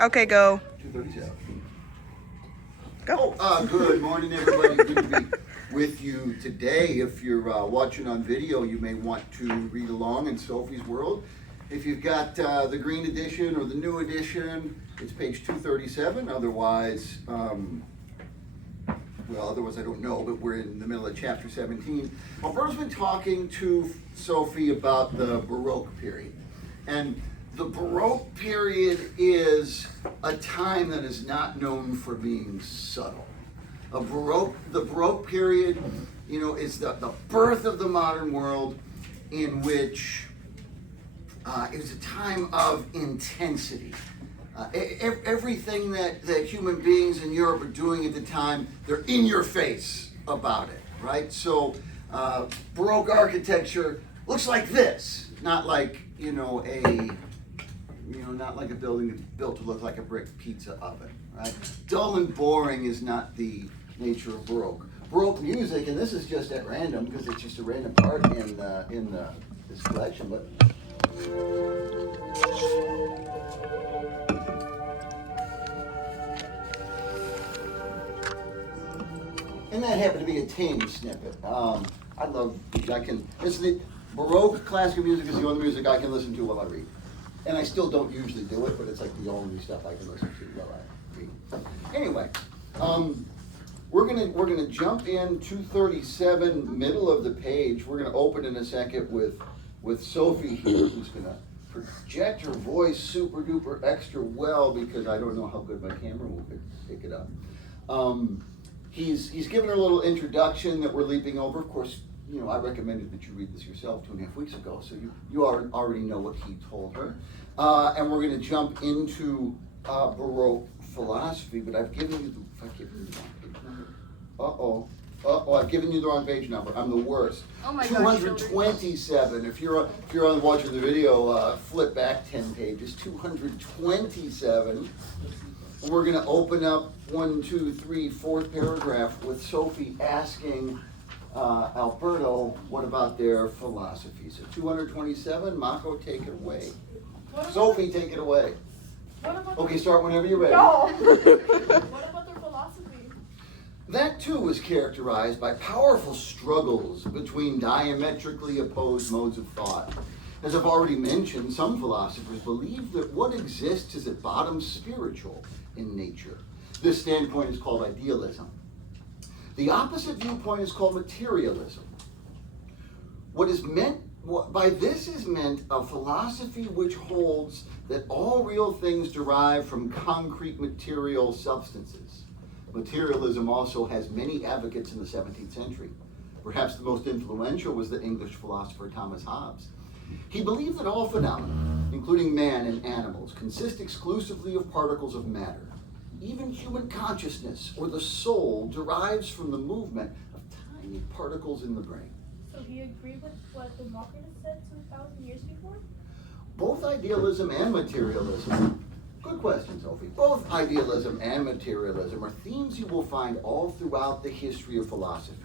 Okay, go. 2:37. Go. Good morning, everybody. Good to be with you today. If you're watching on video, you may want to read along in Sophie's world. If you've got the green edition or the new edition, it's page 237. Otherwise, otherwise I don't know, but we're in the middle of chapter 17. Alberto's been talking to Sophie about the Baroque period. And the Baroque period is a time that is not known for being subtle. The Baroque period, is the birth of the modern world, in which it was a time of intensity. Everything that human beings in Europe are doing at the time, they're in your face about it, right? So Baroque architecture looks like this, not like not like a building that's built to look like a brick pizza oven, right? Dull and boring is not the nature of Baroque. Baroque music, and this is just at random because it's just a random part in this collection, but and that happened to be a tame snippet. I love, it's the Baroque classical music is the only music I can listen to while I read. And I still don't usually do it, but it's like the only stuff I can listen to while I read. Anyway, we're gonna jump in 237, middle of the page. We're gonna open in a second with Sophie here, who's gonna project her voice super duper extra well because I don't know how good my camera will pick it up. He's given her a little introduction that we're leaping over. Of course, I recommended that you read this yourself 2.5 weeks ago, so you already know what he told her. And we're going to jump into Baroque philosophy, but I've given you the wrong page number. I've given you the wrong page number. I'm the worst. Oh my 227. If you're on watching the video, flip back 10 pages. 227. And we're going to open up 1, 2, 3, 4th paragraph with Sophie asking Alberto, what about their philosophy? So 227, Mako, take it away. Sophie, take it away. Okay, start whenever you're ready. No. What about their philosophy? That too is characterized by powerful struggles between diametrically opposed modes of thought. As I've already mentioned, some philosophers believe that what exists is at bottom spiritual in nature. This standpoint is called idealism. The opposite viewpoint is called materialism. By this is meant a philosophy which holds that all real things derive from concrete material substances. Materialism also has many advocates in the 17th century. Perhaps the most influential was the English philosopher Thomas Hobbes. He believed that all phenomena, including man and animals, consist exclusively of particles of matter. Even human consciousness, or the soul, derives from the movement of tiny particles in the brain. So he agreed with what Democritus said 2,000 years before? Both idealism and materialism, good question, Sophie. Both idealism and materialism are themes you will find all throughout the history of philosophy.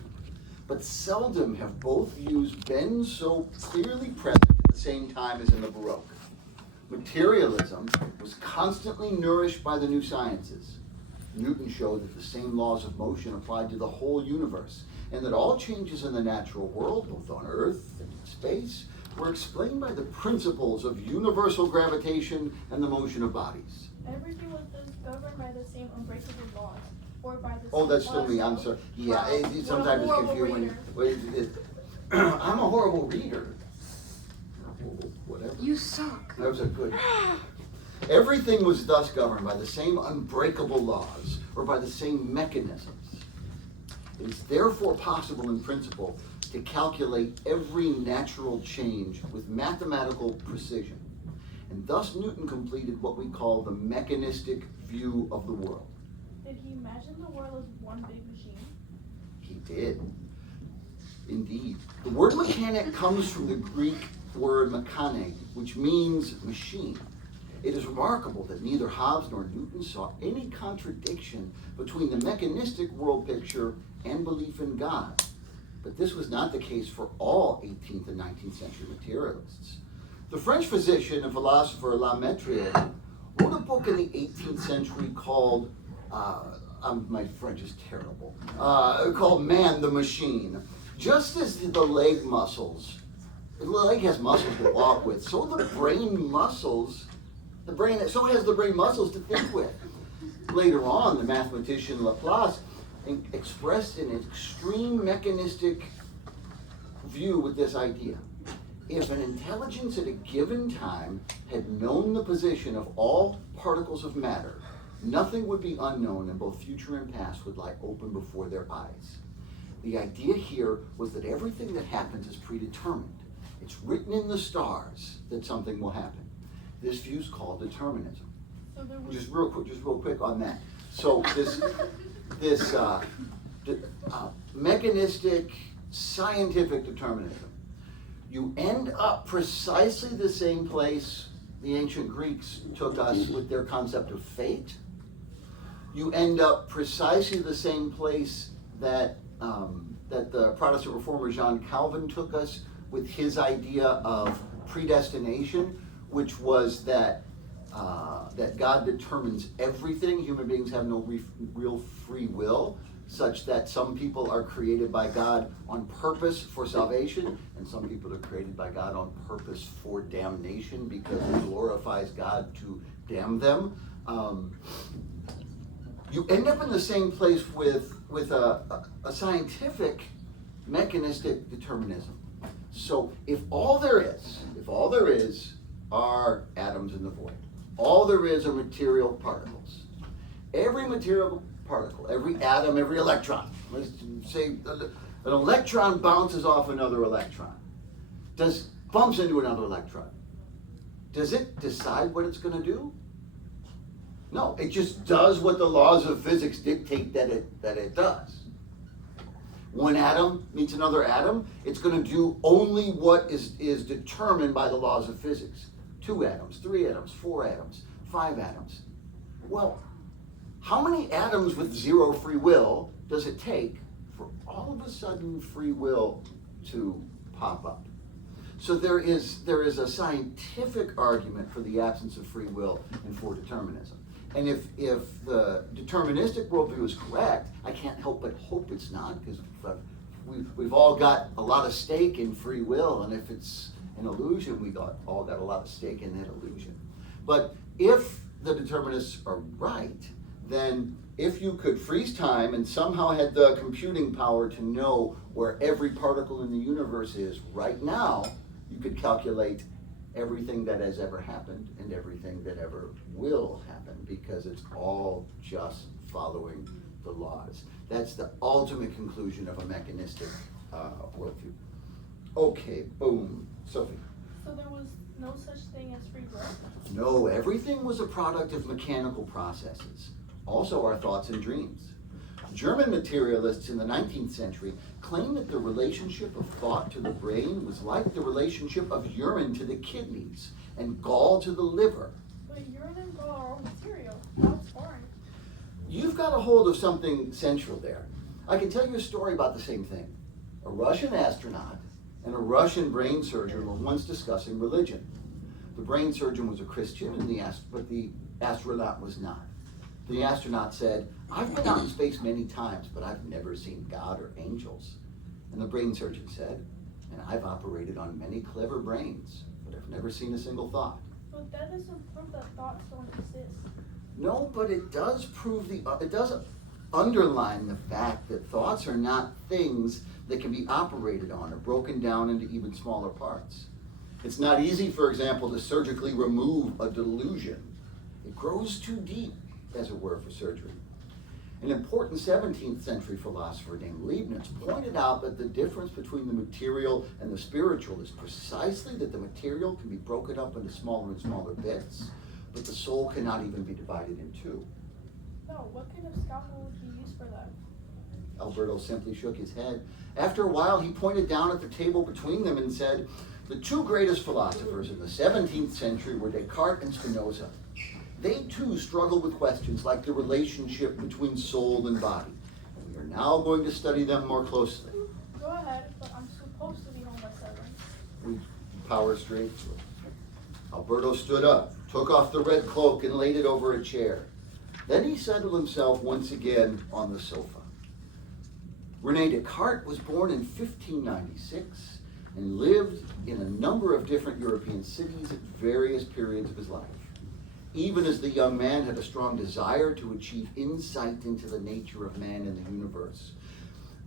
But seldom have both views been so clearly present at the same time as in the Baroque. Materialism was constantly nourished by the new sciences. Newton showed that the same laws of motion applied to the whole universe, and that all changes in the natural world, both on Earth and in space, were explained by the principles of universal gravitation and the motion of bodies. Everything was governed by the same unbreakable laws, or by the same Oh, that's still me, I'm sorry. Yeah, sometimes it's confusing when I'm a horrible reader. Whatever. You suck. That was a good. Everything was thus governed by the same unbreakable laws or by the same mechanisms. It is therefore possible in principle to calculate every natural change with mathematical precision. And thus Newton completed what we call the mechanistic view of the world. Did he imagine the world as one big machine? He did. Indeed. The word mechanic comes from the Greek word mechane, which means machine. It is remarkable that neither Hobbes nor Newton saw any contradiction between the mechanistic world picture and belief in God. But this was not the case for all 18th and 19th century materialists. The French physician and philosopher La Mettrie wrote a book in the 18th century called, my French is terrible, called Man the Machine. Just as the leg muscles, the leg has muscles to walk with, so the brain muscles, so has the brain muscles to think with. Later on, the mathematician Laplace expressed an extreme mechanistic view with this idea. If an intelligence at a given time had known the position of all particles of matter, nothing would be unknown, and both future and past would lie open before their eyes. The idea here was that everything that happens is predetermined. It's written in the stars that something will happen. This view is called determinism. Just real quick on that. So this mechanistic scientific determinism, you end up precisely the same place the ancient Greeks took us with their concept of fate. You end up precisely the same place that the Protestant reformer John Calvin took us with his idea of predestination, which was that God determines everything. Human beings have no real free will, such that some people are created by God on purpose for salvation, and some people are created by God on purpose for damnation because it glorifies God to damn them. You end up in the same place with a scientific mechanistic determinism. So if all there is are atoms in the void, all there is are material particles. Every material particle, every atom, every electron, let's say an electron bounces off another electron, bumps into another electron. Does it decide what it's going to do? No, it just does what the laws of physics dictate that it does. One atom meets another atom, it's going to do only what is determined by the laws of physics. 2 atoms, 3 atoms, 4 atoms, 5 atoms. Well, how many atoms with 0 free will does it take for all of a sudden free will to pop up? So there is a scientific argument for the absence of free will and for determinism. And if the deterministic worldview is correct, I can't help but hope it's not, because we've all got a lot of stake in free will, and if it's an illusion, we all got a lot of stake in that illusion. But if the determinists are right, then if you could freeze time and somehow had the computing power to know where every particle in the universe is right now, you could calculate everything that has ever happened and everything that ever will happen, because it's all just following the laws. That's the ultimate conclusion of a mechanistic worldview. Okay, boom. Sophie. So there was no such thing as free will? No, everything was a product of mechanical processes. Also our thoughts and dreams. German materialists in the 19th century claimed that the relationship of thought to the brain was like the relationship of urine to the kidneys and gall to the liver. But urine and gall are all material. That's boring. You've got a hold of something central there. I can tell you a story about the same thing. A Russian astronaut and a Russian brain surgeon were once discussing religion. The brain surgeon was a Christian, but the astronaut was not. The astronaut said, "I've been out in space many times, but I've never seen God or angels." And the brain surgeon said, "And I've operated on many clever brains, but I've never seen a single thought." But that doesn't prove that thoughts don't exist. No, but it does it does underline the fact that thoughts are not things that can be operated on or broken down into even smaller parts. It's not easy, for example, to surgically remove a delusion. It grows too deep, as it were, for surgery. An important 17th century philosopher named Leibniz pointed out that the difference between the material and the spiritual is precisely that the material can be broken up into smaller and smaller bits, but the soul cannot even be divided in two. No, what kind of scalpel would you use for that? Alberto simply shook his head. After a while, he pointed down at the table between them and said, "The 2 greatest philosophers in the 17th century were Descartes and Spinoza. They too struggled with questions like the relationship between soul and body. And we are now going to study them more closely." Go ahead, but I'm supposed to be home by 7. We power straight through. Alberto stood up. took off the red cloak and laid it over a chair. Then he settled himself once again on the sofa. René Descartes was born in 1596 and lived in a number of different European cities at various periods of his life. Even as the young man had a strong desire to achieve insight into the nature of man and the universe.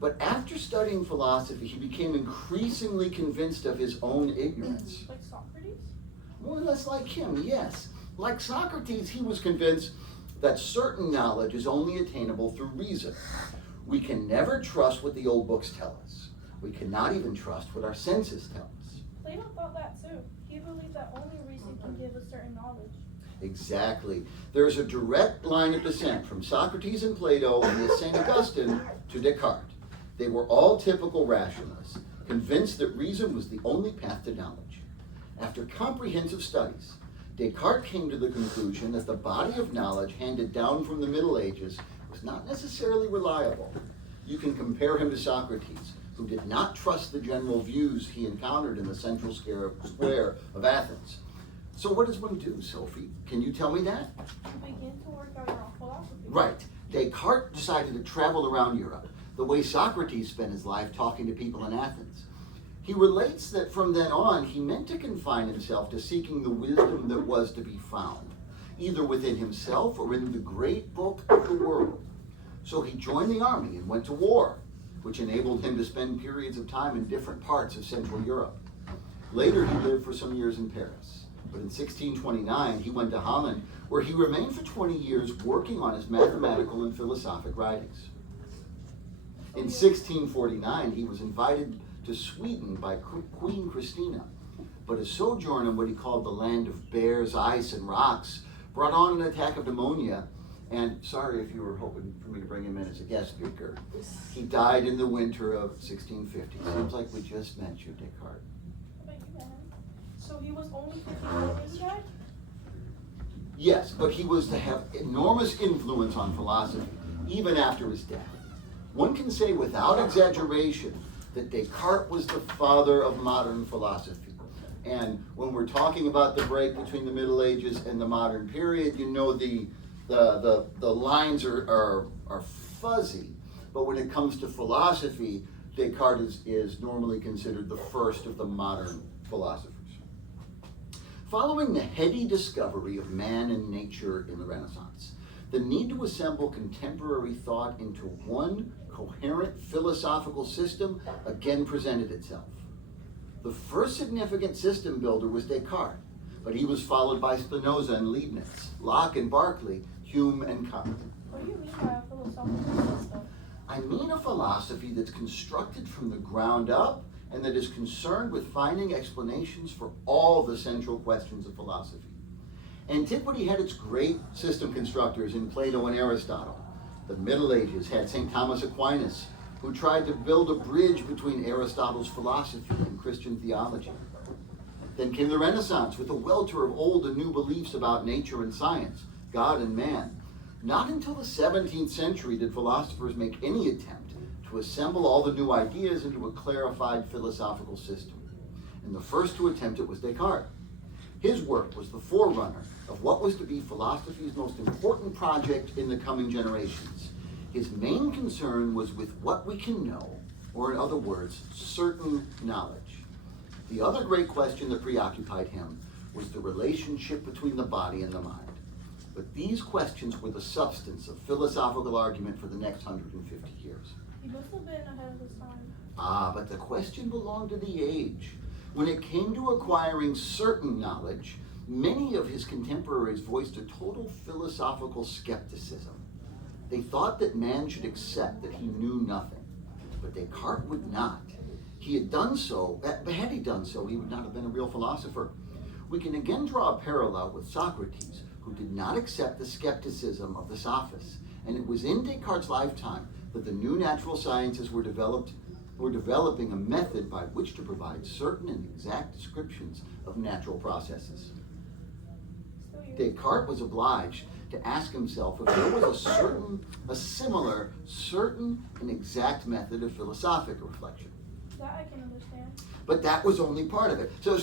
But after studying philosophy, he became increasingly convinced of his own ignorance. Like Socrates? More or less like him, yes. Like Socrates, he was convinced that certain knowledge is only attainable through reason. We can never trust what the old books tell us. We cannot even trust what our senses tell us. Plato thought that too. He believed that only reason can give a certain knowledge. Exactly. There's a direct line of descent from Socrates and Plato and St. Augustine to Descartes. They were all typical rationalists, convinced that reason was the only path to knowledge. After comprehensive studies, Descartes came to the conclusion that the body of knowledge handed down from the Middle Ages was not necessarily reliable. You can compare him to Socrates, who did not trust the general views he encountered in the central square of Athens. So what does one do, Sophie? Can you tell me that? You begin to work out your own philosophy. Right. Descartes decided to travel around Europe, the way Socrates spent his life talking to people in Athens. He relates that from then on, he meant to confine himself to seeking the wisdom that was to be found, either within himself or in the great book of the world. So he joined the army and went to war, which enabled him to spend periods of time in different parts of Central Europe. Later, he lived for some years in Paris. But in 1629, he went to Holland, where he remained for 20 years working on his mathematical and philosophic writings. In 1649, he was invited to Sweden by Queen Christina, but his sojourn in what he called the land of bears, ice, and rocks brought on an attack of pneumonia, and sorry if you were hoping for me to bring him in as a guest speaker, he died in the winter of 1650. Seems like we just met you, Descartes. But you met him. So he was only 51 when he died? Yes, but he was to have enormous influence on philosophy, even after his death. One can say without exaggeration that Descartes was the father of modern philosophy. And when we're talking about the break between the Middle Ages and the modern period, you know the lines are fuzzy. But when it comes to philosophy, Descartes is normally considered the first of the modern philosophers. Following the heady discovery of man and nature in the Renaissance, the need to assemble contemporary thought into one coherent philosophical system again presented itself. The first significant system builder was Descartes, but he was followed by Spinoza and Leibniz, Locke and Berkeley, Hume and Kant. What do you mean by a philosophical system? I mean a philosophy that's constructed from the ground up and that is concerned with finding explanations for all the central questions of philosophy. Antiquity had its great system constructors in Plato and Aristotle. The Middle Ages had St. Thomas Aquinas, who tried to build a bridge between Aristotle's philosophy and Christian theology. Then came the Renaissance with a welter of old and new beliefs about nature and science, God and man. Not until the 17th century did philosophers make any attempt to assemble all the new ideas into a clarified philosophical system. And the first to attempt it was Descartes. His work was the forerunner of what was to be philosophy's most important project in the coming generations. His main concern was with what we can know, or in other words, certain knowledge. The other great question that preoccupied him was the relationship between the body and the mind. But these questions were the substance of philosophical argument for the next 150 years. He must have been ahead of his time. Ah, but the question belonged to the age. When it came to acquiring certain knowledge, many of his contemporaries voiced a total philosophical skepticism. They thought that man should accept that he knew nothing, but Descartes would not. He had done so, but had he done so, he would not have been a real philosopher. We can again draw a parallel with Socrates, who did not accept the skepticism of the sophists. And it was in Descartes' lifetime that the new natural sciences were developing a method by which to provide certain and exact descriptions of natural processes. Descartes was obliged to ask himself if there was a similar, certain, and exact method of philosophic reflection. That I can understand. But that was only part of it. So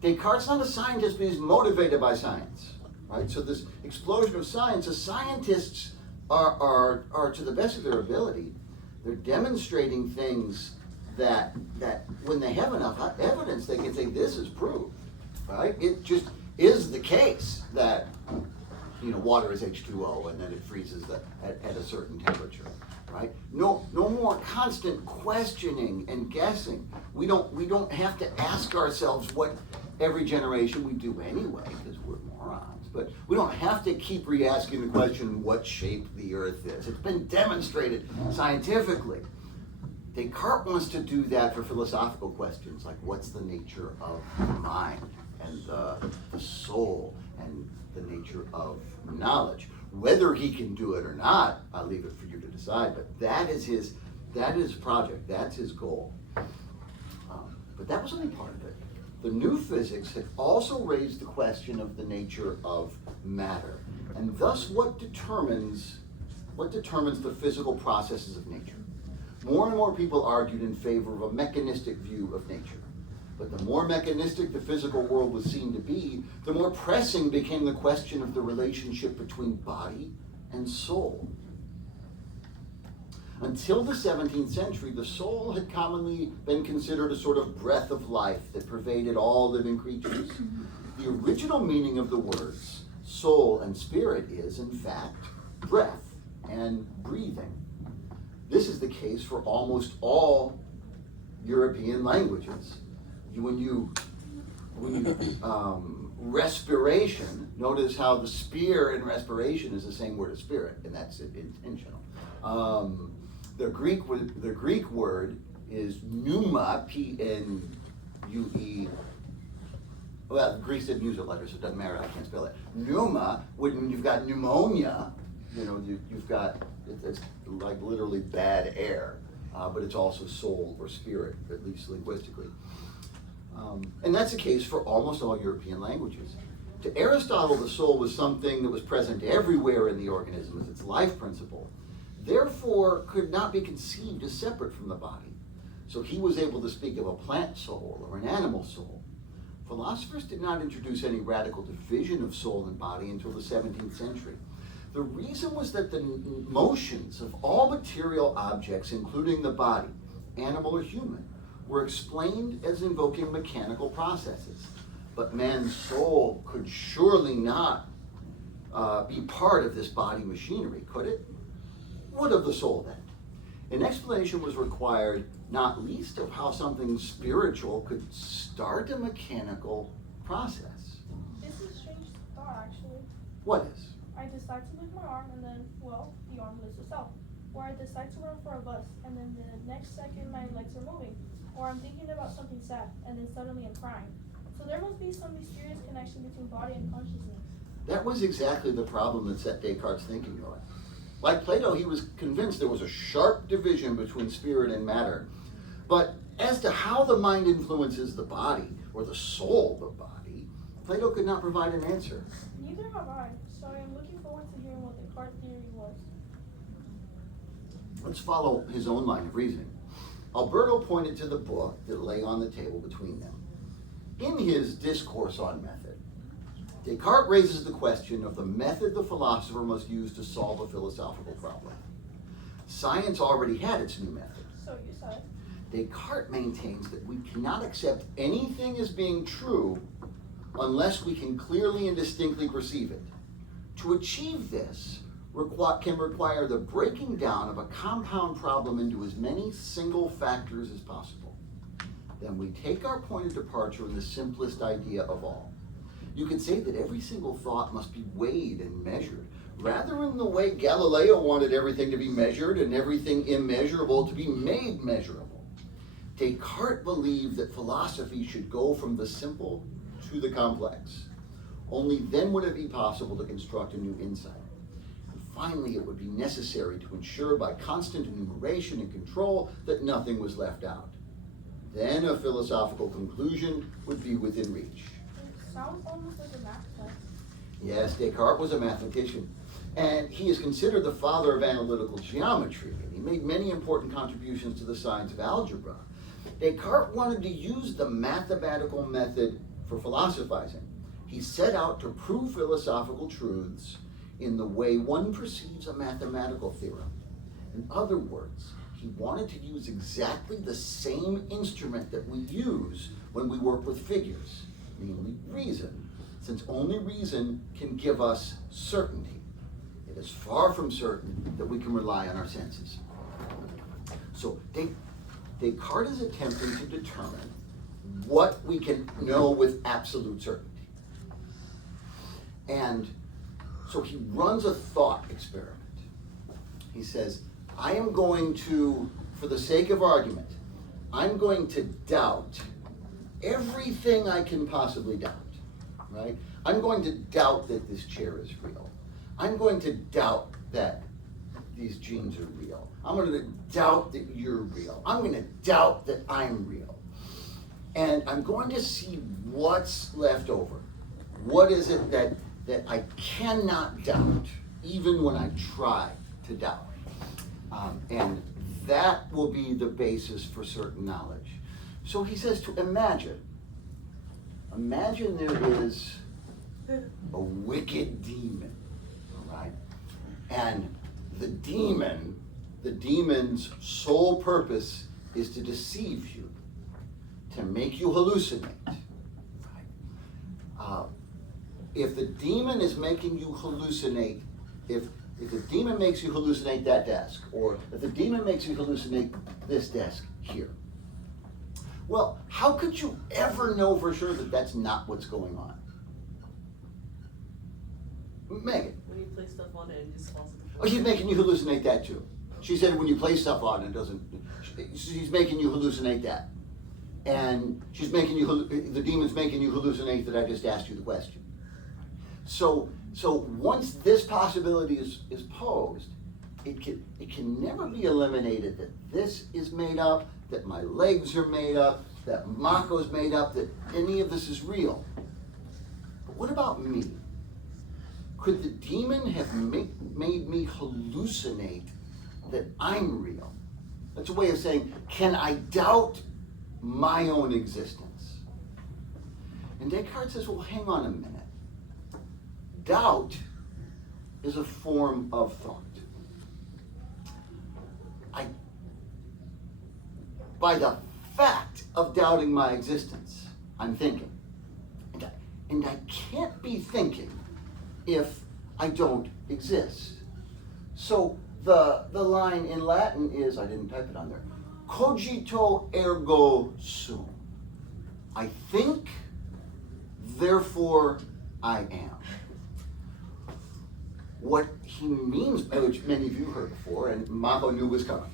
Descartes is not a scientist, but he's motivated by science, right? So this explosion of science, the scientists are to the best of their ability, they're demonstrating things that when they have enough evidence, they can say this is proved, right? It just is the case that water is H2O and then it freezes at a certain temperature, right? No more constant questioning and guessing. We don't have to ask ourselves what every generation we do anyway, because we're morons. But we don't have to keep re-asking the question what shape the Earth is. It's been demonstrated scientifically. Descartes wants to do that for philosophical questions like what's the nature of the mind and the soul and the nature of knowledge. Whether he can do it or not, I'll leave it for you to decide, but that is his project, that's his goal. But that was only part of it. The new physics had also raised the question of the nature of matter, and thus what determines the physical processes of nature. More and more people argued in favor of a mechanistic view of nature. But the more mechanistic the physical world was seen to be, the more pressing became the question of the relationship between body and soul. Until the 17th century, the soul had commonly been considered a sort of breath of life that pervaded all living creatures. The original meaning of the words soul and spirit is, in fact, breath and breathing. This is the case for almost all European languages. Respiration, notice how the spear in respiration is the same word as spirit, and that's intentional. The Greek word is pneuma, P-N-U-E. Well, the Greeks didn't use the letters, so it doesn't matter, I can't spell it. Pneuma, when you've got pneumonia, you've got, it's like literally bad air, but it's also soul or spirit, at least linguistically. And that's the case for almost all European languages. To Aristotle, the soul was something that was present everywhere in the organism as its life principle, therefore could not be conceived as separate from the body. So he was able to speak of a plant soul or an animal soul. Philosophers did not introduce any radical division of soul and body until the 17th century. The reason was that the motions of all material objects, including the body, animal or human, were explained as invoking mechanical processes. But man's soul could surely not be part of this body machinery, could it? What of the soul then? An explanation was required, not least of how something spiritual could start a mechanical process. This is a strange thought, actually. What is? I decide to lift my arm, and then, the arm lifts itself. Or I decide to run for a bus, and then the next second my legs are moving. Or I'm thinking about something sad, and then suddenly I'm crying. So there must be some mysterious connection between body and consciousness. That was exactly the problem that set Descartes' thinking going. Like Plato, he was convinced there was a sharp division between spirit and matter. But as to how the mind influences the body, or the soul of the body, Plato could not provide an answer. Neither have I, so I am looking forward to hearing what Descartes' theory was. Let's follow his own line of reasoning. Alberto pointed to the book that lay on the table between them. In his Discourse on Method, Descartes raises the question of the method the philosopher must use to solve a philosophical problem. Science already had its new method. So you said. Descartes maintains that we cannot accept anything as being true unless we can clearly and distinctly perceive it. To achieve this can require the breaking down of a compound problem into as many single factors as possible. Then we take our point of departure in the simplest idea of all. You could say that every single thought must be weighed and measured, rather in the way Galileo wanted everything to be measured and everything immeasurable to be made measurable. Descartes believed that philosophy should go from the simple to the complex. Only then would it be possible to construct a new insight. And finally, it would be necessary to ensure by constant enumeration and control that nothing was left out. Then a philosophical conclusion would be within reach. It sounds almost like a math test. Yes, Descartes was a mathematician, and he is considered the father of analytical geometry, and he made many important contributions to the science of algebra. Descartes wanted to use the mathematical method for philosophizing. He set out to prove philosophical truths in the way one perceives a mathematical theorem. In other words, he wanted to use exactly the same instrument that we use when we work with figures, namely reason, since only reason can give us certainty. It is far from certain that we can rely on our senses. So Descartes is attempting to determine what we can know with absolute certainty. And so he runs a thought experiment. He says, I am going to, for the sake of argument, I'm going to doubt everything I can possibly doubt, right? I'm going to doubt that this chair is real. I'm going to doubt that these jeans are real. I'm going to doubt that you're real. I'm going to doubt that I'm real. And I'm going to see what's left over. What is it that I cannot doubt, even when I try to doubt? And that will be the basis for certain knowledge. So he says to imagine there is a wicked demon, right? And the demon's sole purpose is to deceive you, to make you hallucinate. Right? If the demon is making you hallucinate, if the demon makes you hallucinate that desk, or if the demon makes you hallucinate this desk here, well, how could you ever know for sure that that's not what's going on? Megan. When you place stuff on it, it just falls into Oh, she's making you hallucinate that too. She said when you place stuff on, it doesn't. She's making you hallucinate that, and she's making you. The demon's making you hallucinate that I just asked you the question. So once this possibility is posed, it can never be eliminated that this is made up, that my legs are made up, that Mako's made up, that any of this is real. But what about me? Could the demon have made me hallucinate that I'm real? That's a way of saying, can I doubt my own existence? And Descartes says, well, hang on a minute. Doubt is a form of thought. By the fact of doubting my existence, I'm thinking. And I can't be thinking if I don't exist. So the line in Latin is, I didn't type it on there, cogito ergo sum. I think, therefore I am. What he means, which many of you heard before, and Mako knew was coming.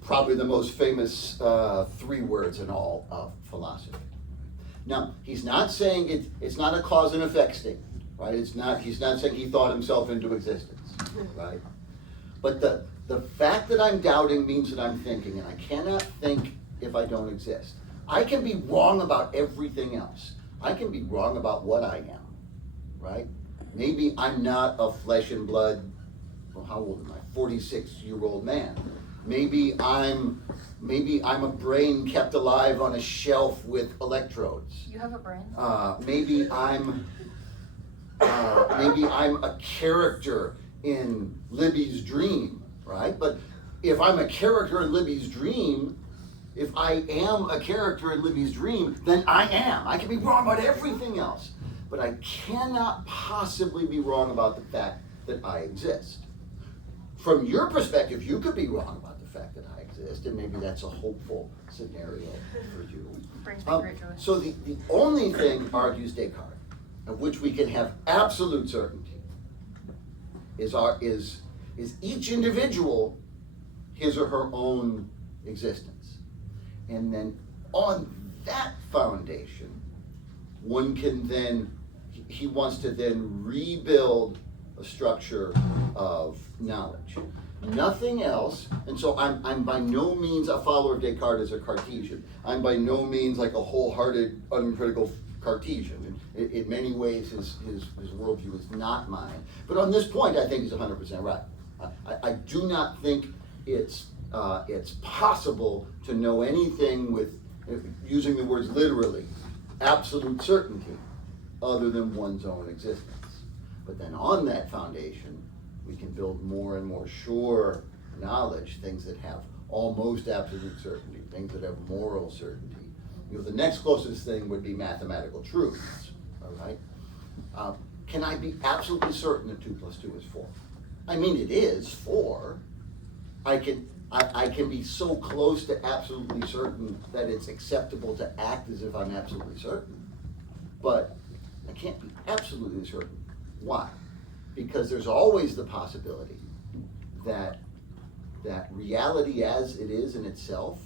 Probably the most famous 3 words in all of philosophy. Now, he's not saying it's not a cause and effect statement, right? He's not saying he thought himself into existence, right? But the fact that I'm doubting means that I'm thinking, and I cannot think if I don't exist. I can be wrong about everything else. I can be wrong about what I am, right? Maybe I'm not a flesh and blood, well, how old am I? 46-year-old man. Maybe I'm a brain kept alive on a shelf with electrodes. You have a brain? Maybe I'm a character in Libby's dream, right? But if I'm a character in Libby's dream, if I am a character in Libby's dream, then I am. I can be wrong about everything else, but I cannot possibly be wrong about the fact that I exist. From your perspective, you could be wrong about the fact that I exist, and maybe that's a hopeful scenario for you. Brings me great joy. So the only thing, argues Descartes, of which we can have absolute certainty, is each individual his or her own existence. And then on that foundation, one can then, he wants to then rebuild a structure of knowledge. Nothing else, and so I'm by no means a follower of Descartes as a Cartesian. I'm by no means like a wholehearted, uncritical Cartesian. In many ways, his worldview is not mine. But on this point, I think he's 100% right. I do not think it's possible to know anything with using the words literally, absolute certainty other than one's own existence. But then on that foundation, we can build more and more sure knowledge, things that have almost absolute certainty, things that have moral certainty. The next closest thing would be mathematical truths, all right? Can I be absolutely certain that 2 + 2 is 4? I mean, it is 4. I can be so close to absolutely certain that it's acceptable to act as if I'm absolutely certain. But I can't be absolutely certain. Why? Because there's always the possibility that reality as it is in itself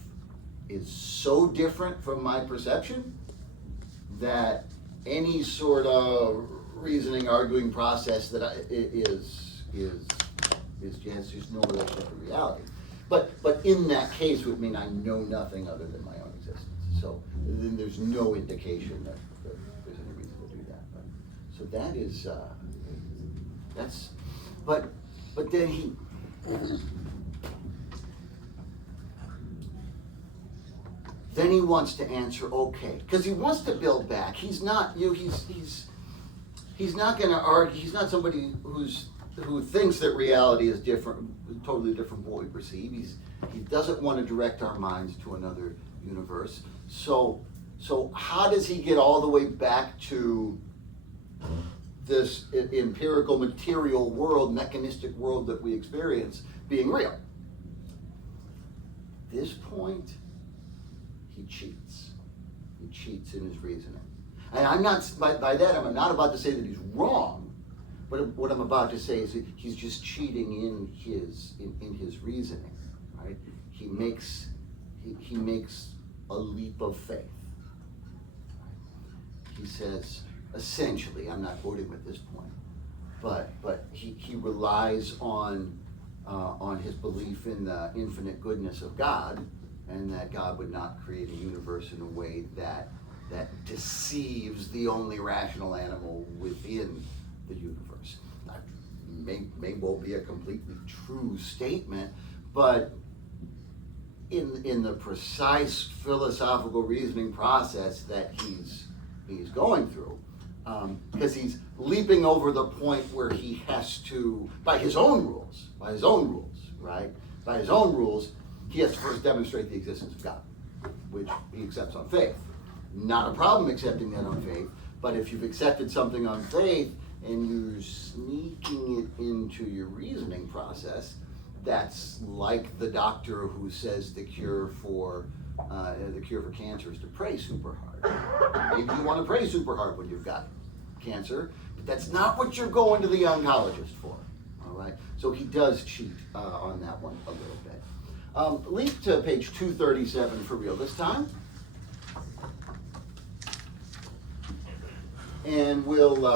is so different from my perception that any sort of reasoning, arguing process that is just no relationship to reality. But in that case would mean I know nothing other than my own existence. So then there's no indication that there's any reason to do that. So that is but then he wants to answer, okay, because he wants to build back. He's not he's not going to argue. He's not somebody who thinks that reality is different, totally different from what we perceive. He doesn't want to direct our minds to another universe. So how does he get all the way back to this empirical, material world, mechanistic world that we experience being real? This point, he cheats. He cheats in his reasoning. And I'm not, by that, I'm not about to say that he's wrong. But what I'm about to say is that he's just cheating in his reasoning, right? He makes a leap of faith. He says, essentially, I'm not quoting him at this point, but he relies on his belief in the infinite goodness of God, and that God would not create a universe in a way that deceives the only rational animal within the universe. That may well be a completely true statement, but in the precise philosophical reasoning process that he's going through, because he's leaping over the point where he has to, by his own rules, right? By his own rules, he has to first demonstrate the existence of God, which he accepts on faith. Not a problem accepting that on faith, but if you've accepted something on faith and you're sneaking it into your reasoning process, that's like the doctor who says the cure for cancer is to pray super hard. Maybe you want to pray super hard when you've got cancer, but that's not what you're going to the oncologist for. All right, so he does cheat on that one a little bit. Leap to page 237 for real this time. And we'll,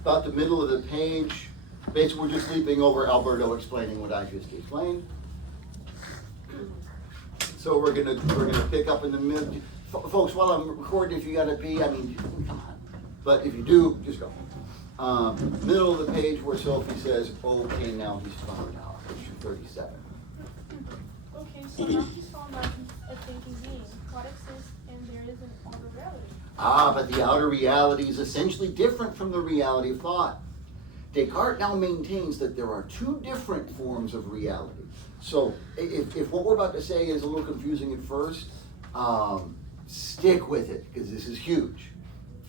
about the middle of the page, basically we're just leaping over Alberto explaining what I just explained. So we're gonna pick up in the middle. Folks, while I'm recording, if you gotta pee, I mean, come on. But if you do, just go. Middle of the page where Sophie says, okay, now he's found out. Page 237. Okay, so now he's found out he's a thinking being. God exists and there is an outer reality. But the outer reality is essentially different from the reality of thought. Descartes now maintains that there are two different forms of reality. So if what we're about to say is a little confusing at first, stick with it, because this is huge.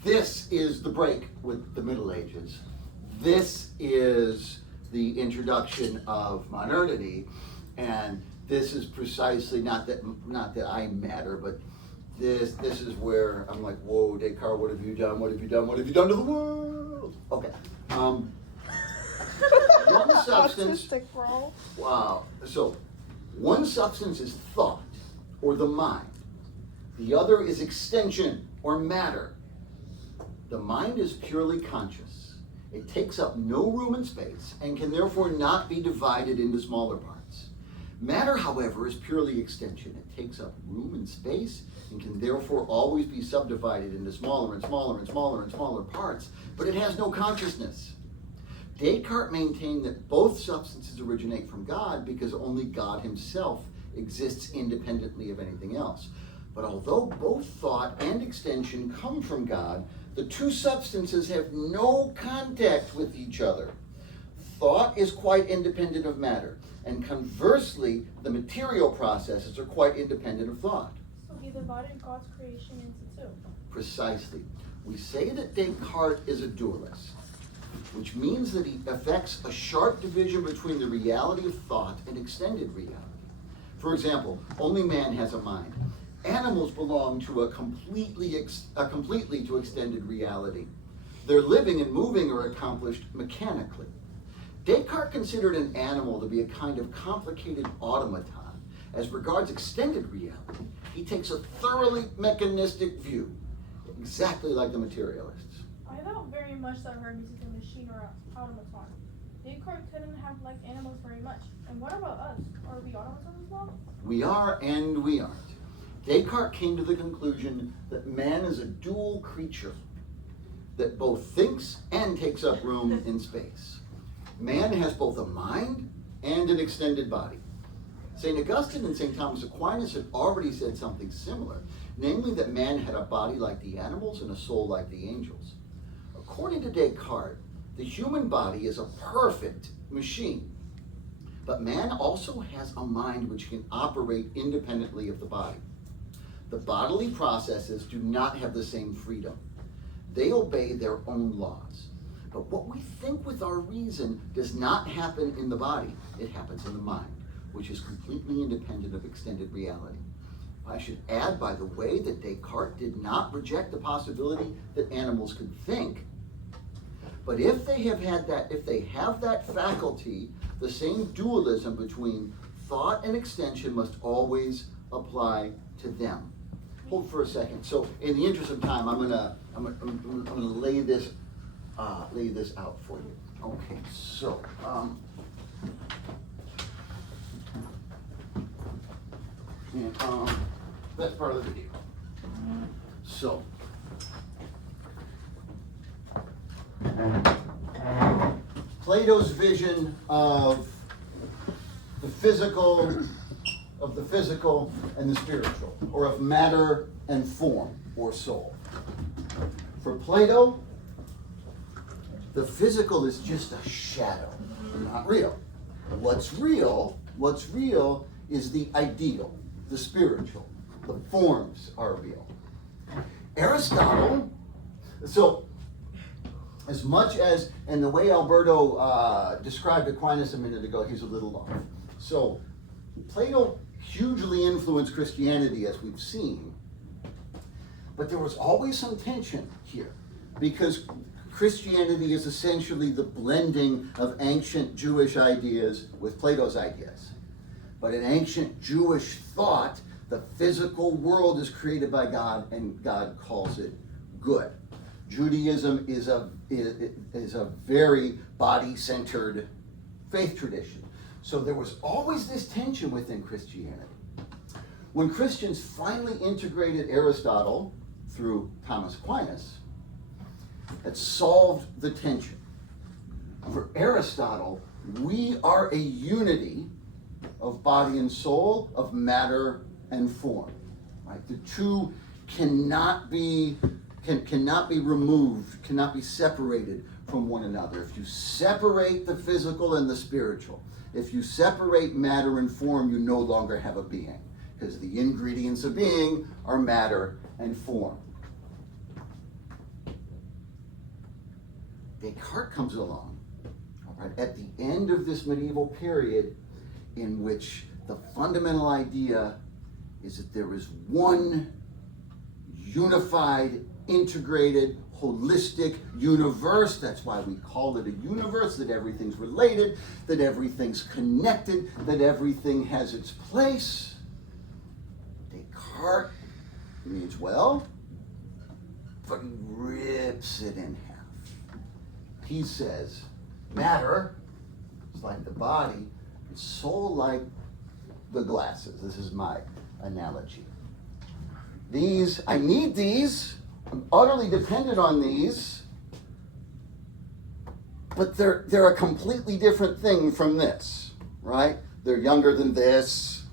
This is the break with the Middle Ages. This is the introduction of modernity, and this is precisely, not that I matter, but this is where I'm like, whoa, Descartes, what have you done? What have you done? What have you done to the world? Okay. One substance. Autistic, bro. Wow. So, one substance is thought, or the mind. The other is extension, or matter. The mind is purely conscious. It takes up no room in space, and can therefore not be divided into smaller parts. Matter, however, is purely extension. It takes up room in space, and can therefore always be subdivided into smaller and smaller and smaller and smaller parts, but it has no consciousness. Descartes maintained that both substances originate from God because only God himself exists independently of anything else. But although both thought and extension come from God, the two substances have no contact with each other. Thought is quite independent of matter, and conversely, the material processes are quite independent of thought. So he divided God's creation into two. Precisely. We say that Descartes is a dualist, which means that he affects a sharp division between the reality of thought and extended reality. For example, only man has a mind. Animals belong to a completely to extended reality. Their living and moving are accomplished mechanically. Descartes considered an animal to be a kind of complicated automaton. As regards extended reality, he takes a thoroughly mechanistic view, exactly like the materialists. I doubt very much that Hermes is a machine or an automaton. Descartes couldn't have liked animals very much. And what about us? Are we automatons as well? We are and we aren't. Descartes came to the conclusion that man is a dual creature that both thinks and takes up room in space. Man has both a mind and an extended body. St. Augustine and St. Thomas Aquinas had already said something similar, namely that man had a body like the animals and a soul like the angels. According to Descartes, the human body is a perfect machine, but man also has a mind which can operate independently of the body. The bodily processes do not have the same freedom. They obey their own laws. But what we think with our reason does not happen in the body. It happens in the mind, which is completely independent of extended reality. I should add, by the way, that Descartes did not reject the possibility that animals could think. But if they have that faculty, the same dualism between thought and extension must always apply to them. Hold for a second. So, in the interest of time, I'm gonna lay this out for you. Okay. So, that's part of the video. So, Plato's vision of the physical and the spiritual, or of matter and form, or soul. For Plato, the physical is just a shadow, not real. What's real is the ideal, the spiritual. The forms are real. Aristotle, so as much as, and the way Alberto described Aquinas a minute ago, he's a little off. So Plato hugely influenced Christianity, as we've seen, but there was always some tension here, because Christianity is essentially the blending of ancient Jewish ideas with Plato's ideas. But in ancient Jewish thought, the physical world is created by God, and God calls it good. Judaism is a very body-centered faith tradition. So there was always this tension within Christianity. When Christians finally integrated Aristotle through Thomas Aquinas, it solved the tension. For Aristotle, we are a unity of body and soul, of matter and form. Right? The two cannot be removed, cannot be separated from one another. If you separate the physical and the spiritual, if you separate matter and form, you no longer have a being, because the ingredients of being are matter and form. Descartes comes along, all right, at the end of this medieval period, in which the fundamental idea is that there is one unified, integrated, holistic universe. That's why we call it a universe, that everything's related, that everything's connected, that everything has its place. Descartes means, well, but he rips it in half. He says, matter is like the body, and soul like the glasses. This is my analogy. These, I need these, I'm utterly dependent on these, but they're a completely different thing from this, right? They're younger than this,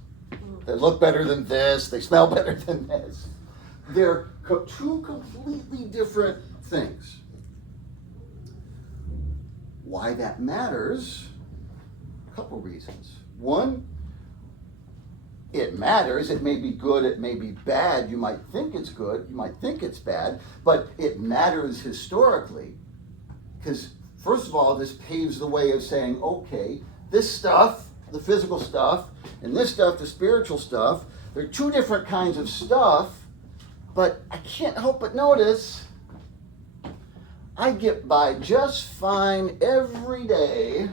They look better than this, they smell better than this. They're two completely different things. Why that matters, a couple reasons. One, it matters. It may be good, it may be bad. You might think it's good, you might think it's bad, but it matters historically. Because, first of all, this paves the way of saying, okay, this stuff, the physical stuff, and this stuff, the spiritual stuff, they're two different kinds of stuff, but I can't help but notice I get by just fine every day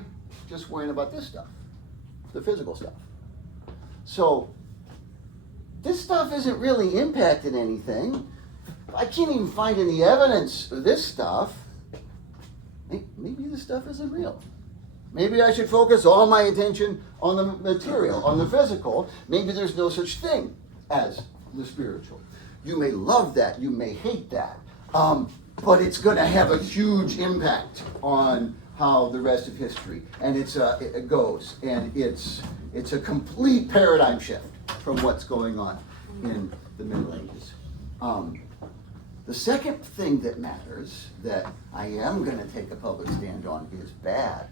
just worrying about this stuff, the physical stuff. So this stuff isn't really impacting anything. I can't even find any evidence of this stuff. Maybe this stuff isn't real. Maybe I should focus all my attention on the material, on the physical. Maybe there's no such thing as the spiritual. You may love that, you may hate that, but it's going to have a huge impact on how the rest of history and it goes, and it's a complete paradigm shift from what's going on in the Middle Ages. The second thing that matters, that I am going to take a public stand on, is bad.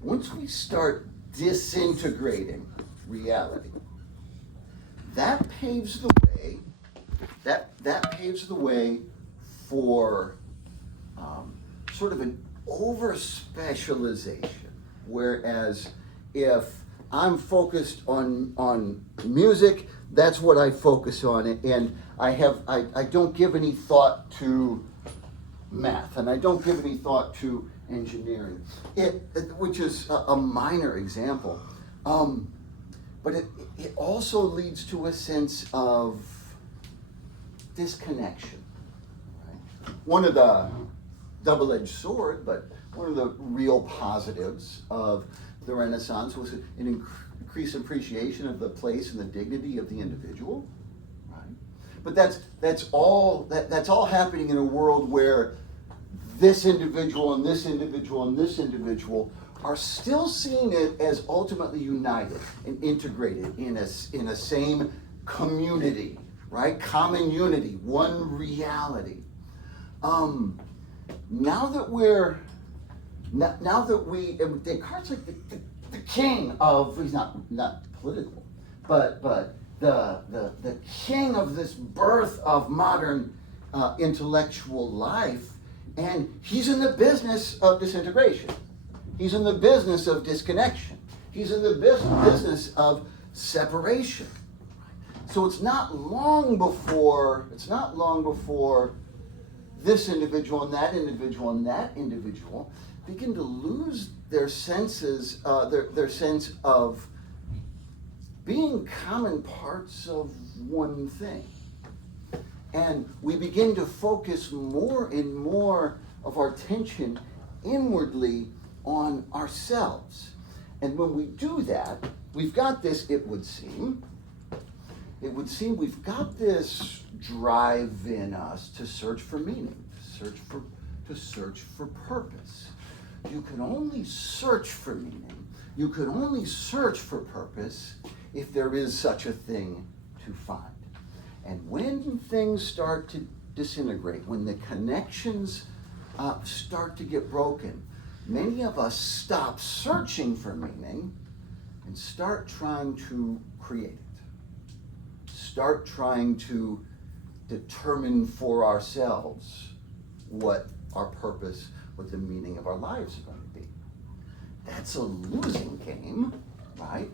Once we start disintegrating reality, that paves the way. That paves the way for sort of an over-specialization. Whereas if I'm focused on music, that's what I focus on, and I don't give any thought to math, and I don't give any thought to engineering, which is a minor example, but it also leads to a sense of disconnection. Right? One of the double-edged sword, but one of the real positives of the Renaissance was an increased appreciation of the place and the dignity of the individual. Right? But that's all happening in a world where this individual and this individual and this individual are still seeing it as ultimately united and integrated in a same community, right? Common unity, one reality. Now that Descartes like the king of, he's not political, but the king of this birth of modern intellectual life, and he's in the business of disintegration. He's in the business of disconnection. He's in the business of separation. So it's not long before this individual and that individual and that individual begin to lose their senses, their sense of being common parts of one thing. And we begin to focus more and more of our attention inwardly on ourselves. And when we do that, we've got this, it would seem we've got this drive in us to search for meaning, to search for purpose. You can only search for meaning, you can only search for purpose if there is such a thing to find. And when things start to disintegrate, when the connections start to get broken, many of us stop searching for meaning and start trying to create it. Start trying to determine for ourselves what our purpose, what the meaning of our lives are going to be. That's a losing game, right?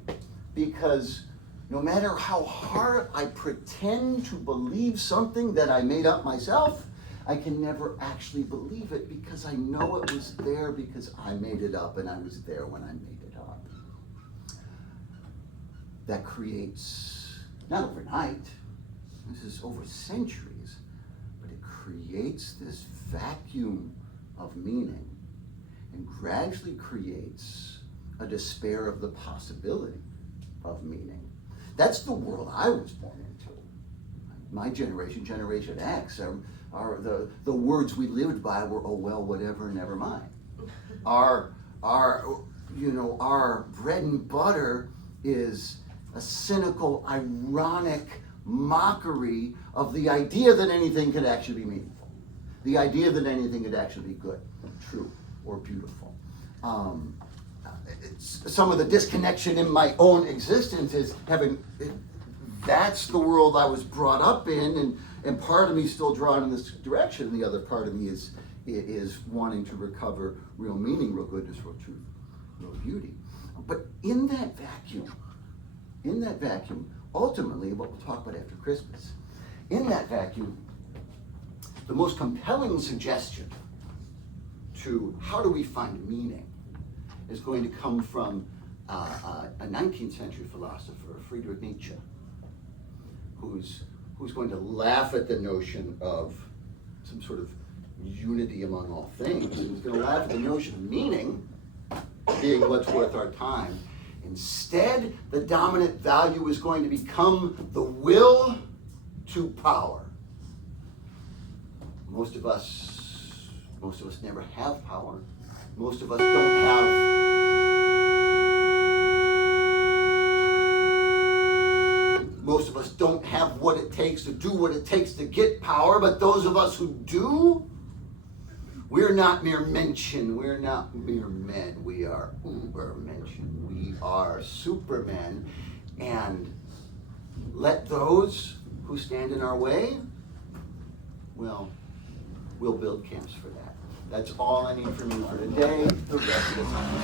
Because no matter how hard I pretend to believe something that I made up myself, I can never actually believe it because I know it was there because I made it up and I was there when I made it up. That creates, not overnight, this is over centuries, but it creates this vacuum of meaning and gradually creates a despair of the possibility of meaning. That's the world I was born into. My generation, Generation X, are the words we lived by were, oh well, whatever, never mind. Our bread and butter is a cynical, ironic mockery of the idea that anything could actually be meaningful, the idea that anything could actually be good, true, or beautiful. Some of the disconnection in my own existence is that's the world I was brought up in, and part of me is still drawn in this direction, and the other part of me is wanting to recover real meaning, real goodness, real truth, real beauty. But in that vacuum, ultimately, what we'll talk about after Christmas, in that vacuum, the most compelling suggestion to how do we find meaning is going to come from a 19th century philosopher, Friedrich Nietzsche, who's going to laugh at the notion of some sort of unity among all things, and who's going to laugh at the notion of meaning being what's worth our time. Instead, the dominant value is going to become the will to power. Most of us never have power. Most of us don't have what it takes to do what it takes to get power, but those of us who do, we're not mere Menschen, we're not mere men, we are Ubermenschen, we are supermen, and let those who stand in our way, well, we'll build camps for that. That's all I need from you for today. The rest of the time.